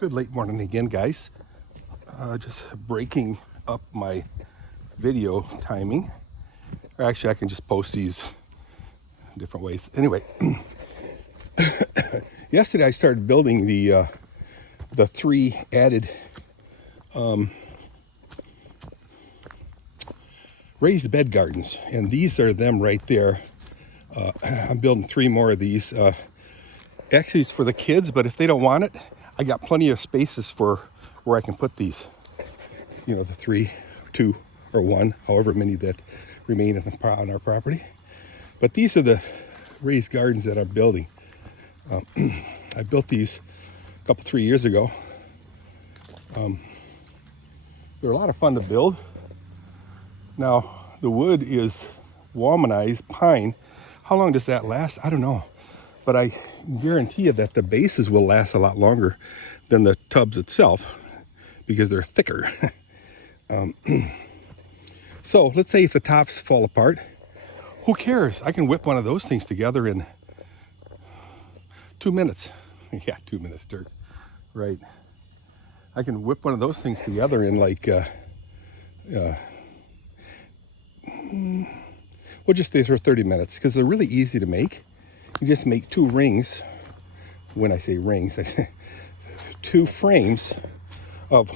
Good late morning again, guys. Just breaking up my video timing. Or actually, I can just post these different ways. Anyway, yesterday I started building the 3 added raised bed gardens, and these are them right there. I'm building 3 more of these. Actually, it's for the kids, but if they don't want it, I got plenty of spaces for where I can put these. You know, the 3, 2, or 1, however many that remain on our property. But these are the raised gardens that I'm building. I built these a couple, 3 years ago. They're a lot of fun to build. Now, the wood is womanized pine. How long does that last? I don't know. But I guarantee you that the bases will last a lot longer than the tubs itself because they're thicker. So let's say if the tops fall apart, who cares? I can whip one of those things together in 2 minutes. Yeah, 2 minutes, Dirk. Right. I can whip one of those things together in like, we'll just stay for 30 minutes because they're really easy to make. You just make 2 rings. When I say rings, 2 frames of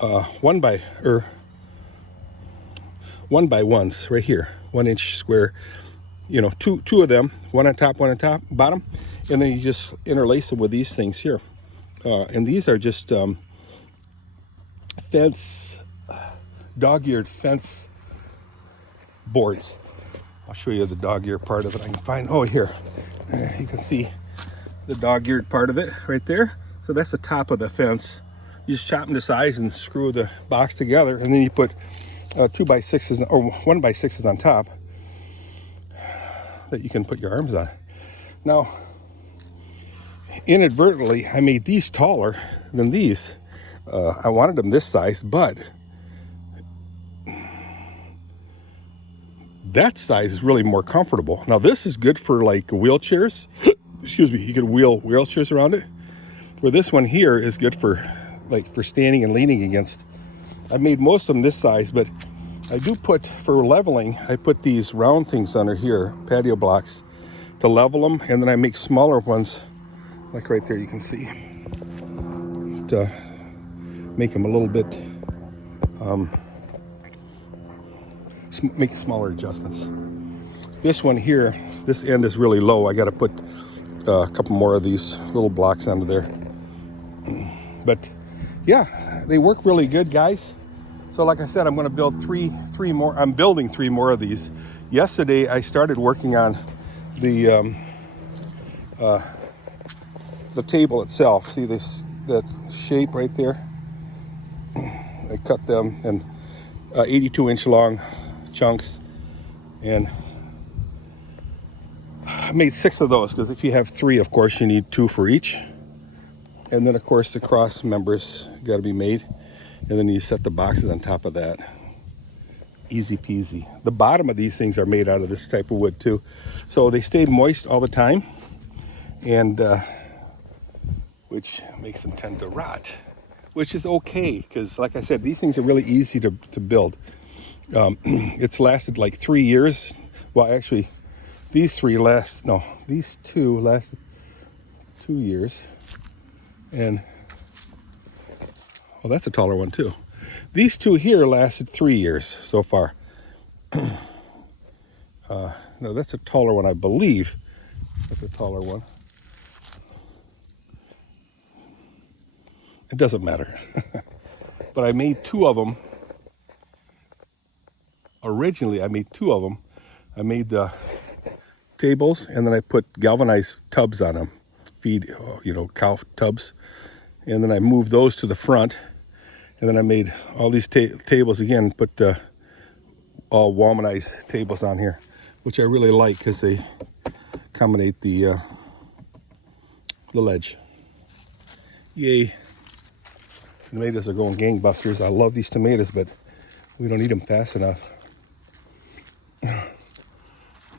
1 by 1s right here, 1 inch square. You know, two of them, one on top, bottom, and then you just interlace them with these things here. And these are just fence, dog-eared fence boards. I'll show you the dog-eared part of it. I can find, oh, here. You can see the dog-eared part of it right there. So that's the top of the fence. You just chop them to size and screw the box together, and then you put 2x6s or 1x6s on top that you can put your arms on. Now, inadvertently, I made these taller than these. I wanted them this size, but that size is really more comfortable. Now, this is good for like wheelchairs. Excuse me, you could wheel wheelchairs around it. Where this one here is good for like for standing and leaning against. I made most of them this size, but I do put, for leveling, I put these round things under here, patio blocks, to level them, and then I make smaller ones, like right there you can see, to make them a little bit, make smaller adjustments. This one here, this end is really low. I got to put a couple more of these little blocks under there. But yeah, they work really good, guys. So like I said, I'm going to build three more. I'm building 3 more of these. Yesterday, I started working on the table itself. See that shape right there? I cut them in 82-inch long chunks, and I made 6 of those because if you have 3, of course, you need 2 for each. And then, of course, the cross members got to be made. And then you set the boxes on top of that. Easy peasy. The bottom of these things are made out of this type of wood too. So they stay moist all the time, and which makes them tend to rot, which is okay because, like I said, these things are really easy to build. It's lasted like 3 years. Well, actually, these 2 lasted 2 years. And well, that's a taller one too. These 2 here lasted 3 years so far. No, that's a taller one, I believe. That's a taller one. It doesn't matter. But I made 2 of them. Originally, I made 2 of them. I made the tables, and then I put galvanized tubs on them. Feed, cow tubs. And then I moved those to the front. And then I made all these tables again, put all womanized tables on here, which I really like because they accommodate the ledge. Yay. Tomatoes are going gangbusters. I love these tomatoes, but we don't eat them fast enough.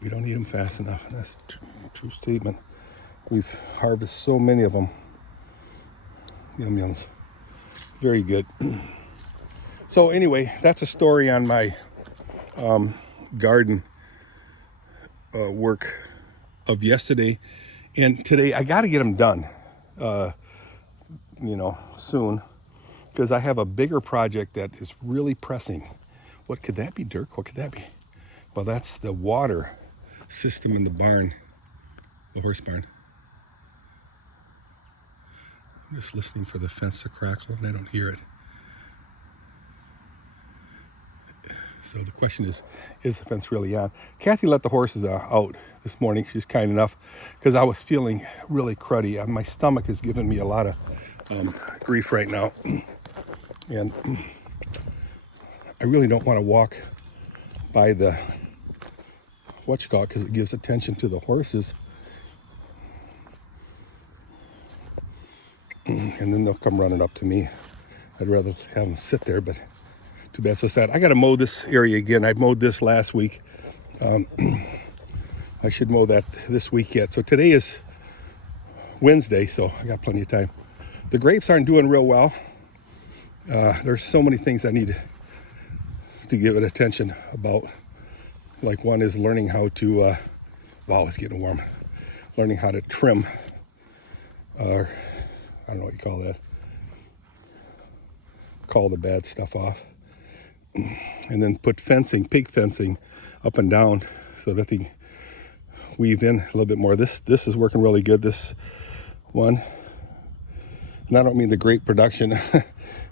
We don't eat them fast enough. That's a true statement. We've harvested so many of them. Yum yums. Very good. So anyway, that's a story on my garden work of yesterday and today. I got to get them done, soon, because I have a bigger project that is really pressing. What could that be, Dirk? What could that be? Well, that's the water system in the barn, the horse barn. I'm just listening for the fence to crackle and I don't hear it. So the question is the fence really on? Kathy let the horses out this morning. She's kind enough because I was feeling really cruddy. My stomach is giving me a lot of grief right now. And I really don't want to walk by the because it gives attention to the horses. And then they'll come running up to me. I'd rather have them sit there, but too bad, so sad. I got to mow this area again. I mowed this last week. I should mow that this week yet. So today is Wednesday, so I got plenty of time. The grapes aren't doing real well. There's so many things I need to give it attention about. Like one is learning how to, wow, it's getting warm. Learning how to trim, I don't know what you call that. Call the bad stuff off. And then put fencing, pig fencing up and down so that they weave in a little bit more. This is working really good, this one. And I don't mean the grape production,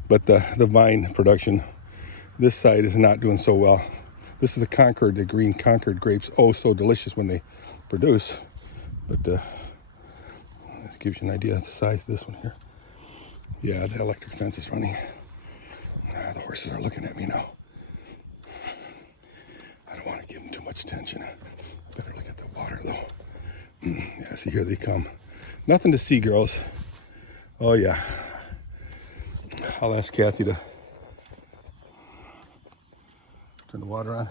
but the vine production. This side is not doing so well. This is the green Concord grapes. Oh, so delicious when they produce. But it gives you an idea of the size of this one here. Yeah, the electric fence is running. The horses are looking at me now. I don't want to give them too much attention. Better look at the water though. Yeah, see, here they come. Nothing to see, girls. Oh yeah. I'll ask Kathy to turn the water on.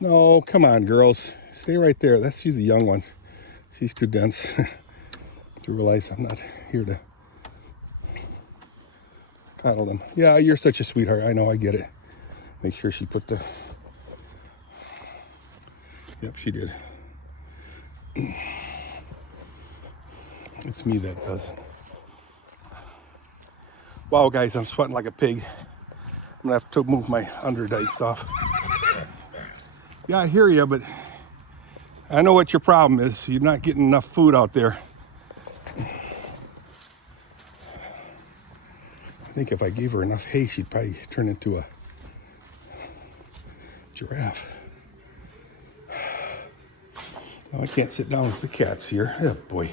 No, come on, girls. Stay right there. She's a young one. She's too dense to realize I'm not here to coddle them. Yeah, you're such a sweetheart. I know, I get it. Make sure she put the... Yep, she did. It's me that does. Wow, guys, I'm sweating like a pig. I'm gonna have to move my underdikes off. Yeah, I hear you, but I know what your problem is. You're not getting enough food out there. I think if I gave her enough hay, she'd probably turn into a giraffe. Oh, I can't sit down with the cats here. Oh, boy.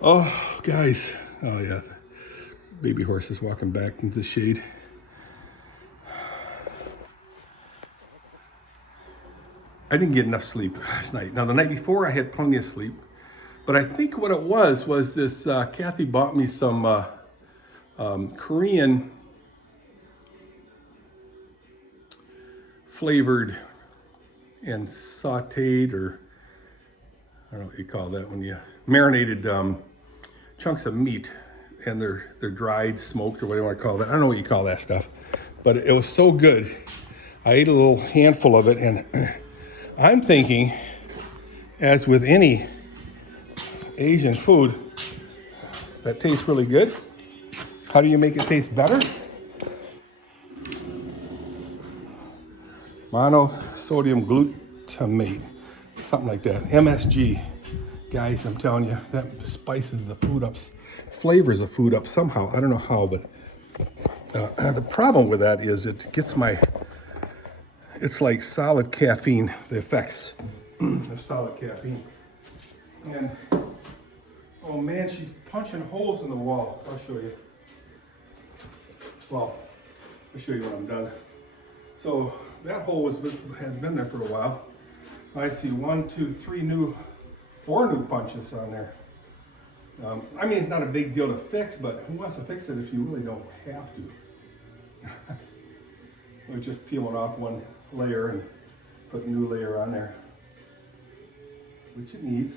Oh, guys. Oh, yeah. Baby horse is walking back into the shade. I didn't get enough sleep last night. Now, the night before, I had plenty of sleep. But I think what it was this, Kathy bought me some Korean flavored and sauteed, or I don't know what you call that when you marinated chunks of meat, and they're dried, smoked, or what do you want to call that? I don't know what you call that stuff, but it was so good. I ate a little handful of it, and I'm thinking, as with any Asian food that tastes really good, how do you make it taste better? Monosodium glutamate, something like that. MSG. Guys, I'm telling you, that spices the food up, flavors the food up somehow. I don't know how, but the problem with that is it gets it's like solid caffeine, the effects of solid caffeine. And, oh man, she's punching holes in the wall. I'll show you. Well, I'll show you when I'm done. So that hole has been there for a while. I see 1, 2, 3 4 new punches on there. I mean, it's not a big deal to fix, but who wants to fix it if you really don't have to? We're just peeling off one layer and put a new layer on there, which it needs.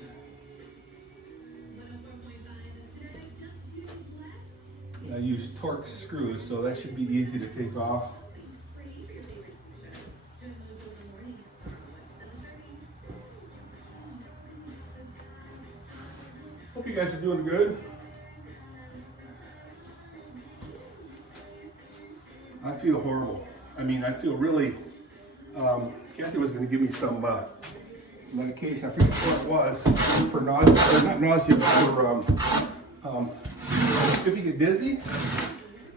I use Torx screws, so that should be easy to take off. Hope you guys are doing good. I feel horrible. I mean, I feel really, Kathy was going to give me some medication. I forget what it was for nausea, or not nausea, but for if you get dizzy.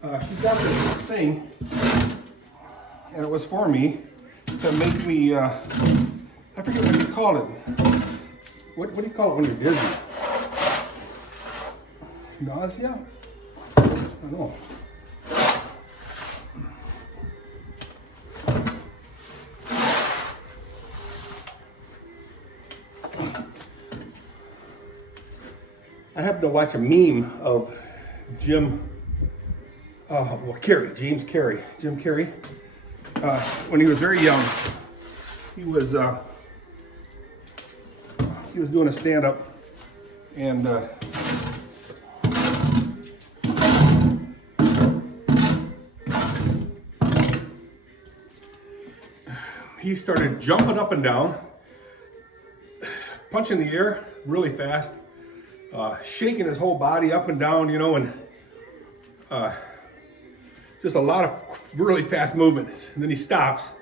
She got this thing, and it was for me to make me, I forget what you call it. What do you call it when you're dizzy? Nausea? I don't know. I happened to watch a meme of Jim Carrey. When he was very young, he was doing a stand-up, and he started jumping up and down, punching the air really fast, shaking his whole body up and down, you know, and just a lot of really fast movements. And then he stops,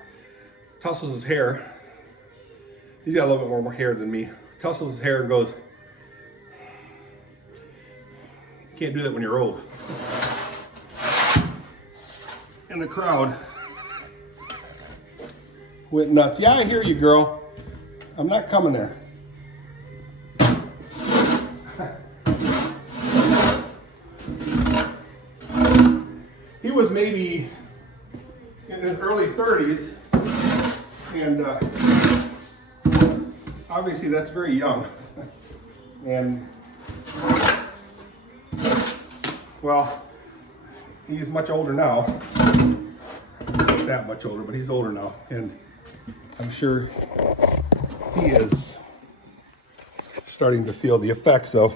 tussles his hair. He's got a little bit more hair than me. Tussles his hair and goes, "You can't do that when you're old." And the crowd went nuts. "Yeah, I hear you, girl. I'm not coming there." He was maybe in his early 30s, and obviously that's very young. And well, he's much older now. Not that much older, but he's older now, and I'm sure he is starting to feel the effects of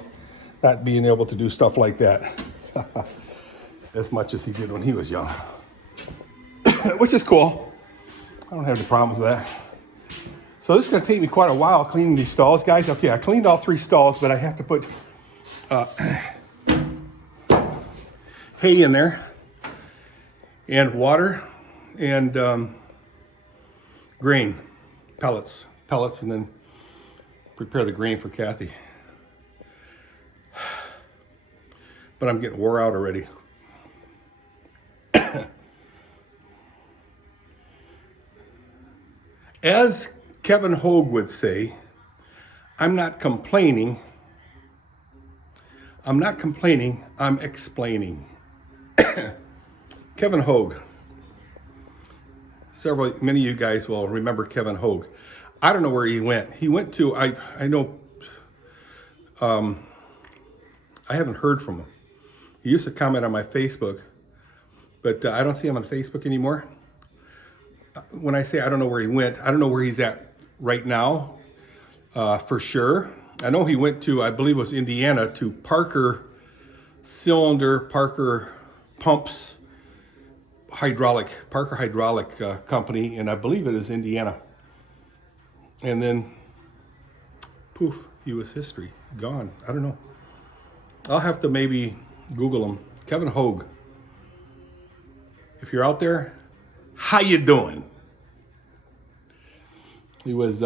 not being able to do stuff like that as much as he did when he was young. Which is cool. I don't have any problems with that. So this is going to take me quite a while cleaning these stalls, guys. Okay, I cleaned all 3 stalls, but I have to put hay in there, and water, and grain, pellets, and then prepare the grain for Kathy. But I'm getting wore out already. As Kevin Hogue would say, I'm not complaining, I'm explaining. Kevin Hogue. Many of you guys will remember Kevin Hogue. I don't know where he went. He went to, I know, I haven't heard from him. He used to comment on my Facebook, but I don't see him on Facebook anymore. When I say I don't know where he went, I don't know where he's at right now, for sure. I know he went to, I believe it was Indiana, to Parker Pumps Parker Hydraulic Company, and I believe it is Indiana. And then, poof, he was history, gone. I don't know. I'll have to maybe Google him. Kevin Hogue. If you're out there, how you doing? He was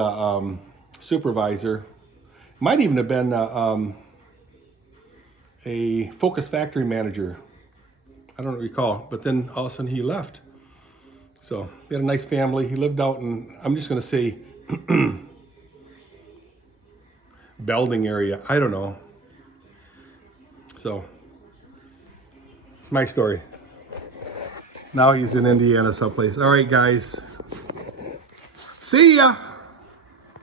supervisor. Might even have been a Focus factory manager. I don't recall, but then all of a sudden he left. So he had a nice family. He lived out in, I'm just going to say, Belding area. I don't know. So, my story. Now he's in Indiana someplace. All right, guys. See ya.